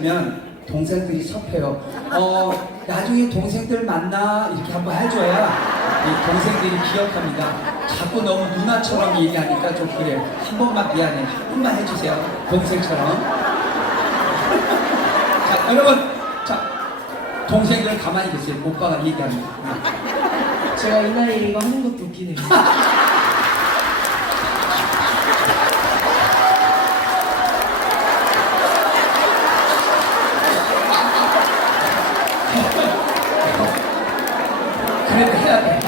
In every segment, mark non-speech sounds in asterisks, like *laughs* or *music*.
그러면 동생들이 섭해요. 어, 나중에 동생들 만나 이렇게 한번 해줘야 이 동생들이 기억합니다. 자꾸 너무 누나처럼 얘기하니까 좀 그래요. 한 번만 미안해. 한 번만 해주세요. 동생처럼. *laughs* 자, 여러분. 자, 동생들 가만히 계세요. 오빠가 얘기합니다. 네. 제가 이 나이에 이거 하는 것도 웃기네요. *laughs* 그래도 해야 돼.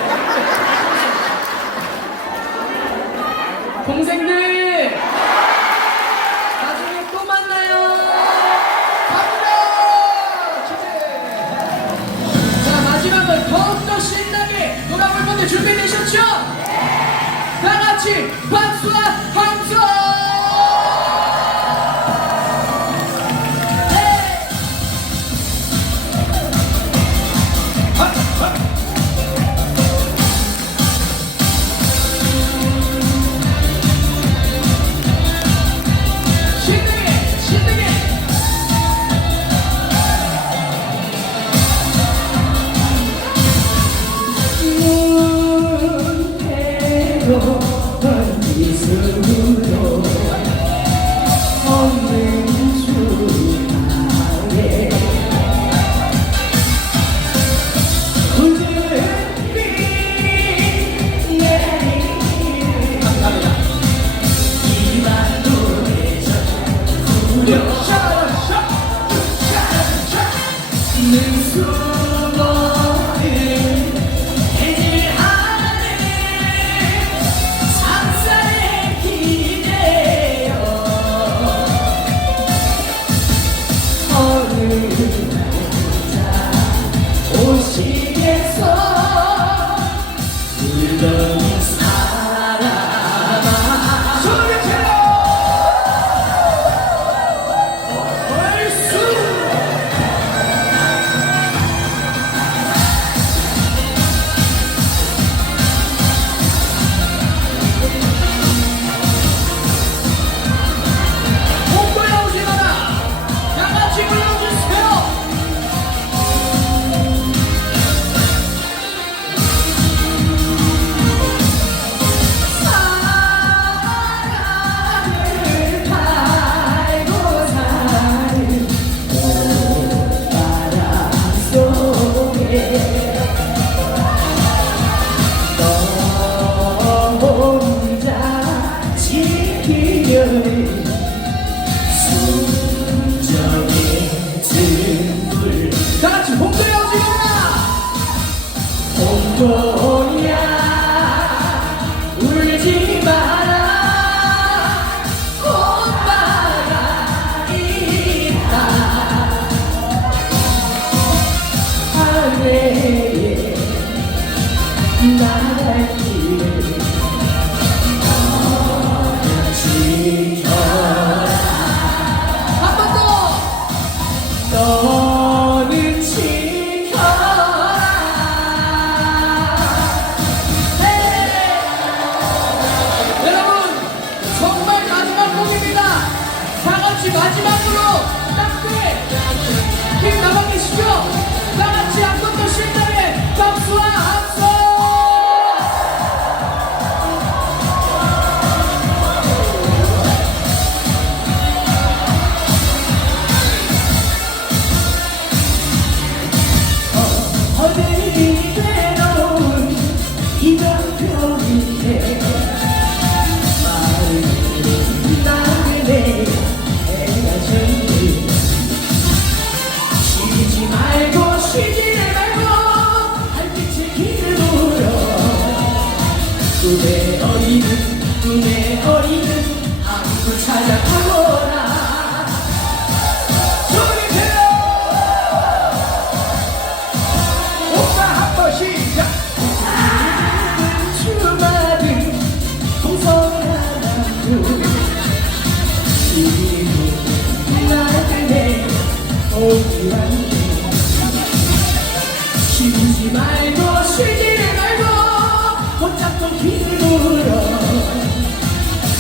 동생들! 나중에 또 만나요! 갑니다! 자, 마지막은 더욱더 신나게 놀아볼 건데 준비되셨죠? 다 같이 박수와 감사합니다. 오시겠어 울던 홍도야. 울지 마라. 꽃바가 있다. 하늘에 나갈 길을 마지막으로 딱대 힘 남아 계시죠? 꿈에 어리는 꿈에 어리는 아무도 찾아가거라. 쉬지 말고 쉬지 말고 혼잡던 길을 물어